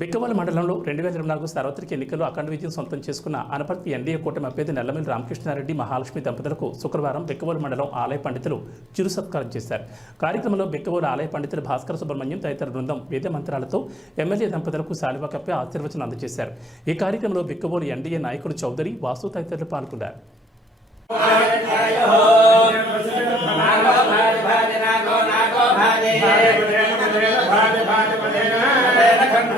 బిక్కవోలు మండలంలో 2024 సార్వత్రిక ఎన్నికల్లో అఖండ విజయం సొంతం చేసుకున్న అనపర్తి ఎన్డీఏ కూటమి అభ్యర్థి నల్లమిల్లి రామకృష్ణారెడ్డి మహాలక్ష్మి దంపతులకు శుక్రవారం బిక్కవోలు మండలం ఆలయ పండితులు చిరు సత్కారం చేశారు. కార్యక్రమంలో బిక్కవోలు ఆలయ పండితులు భాస్కర సుబ్రహ్మణ్యం తదితర బృందం వేద మంత్రాలతో ఎమ్మెల్యే దంపతులకు శాలువా కప్పి ఆశీర్వచనం అందజేశారు. ఈ కార్యక్రమంలో బిక్కవోలు ఎన్డీఏ నాయకుడు చౌదరి వాసు తదితరులు పాల్గొన్నారు. Come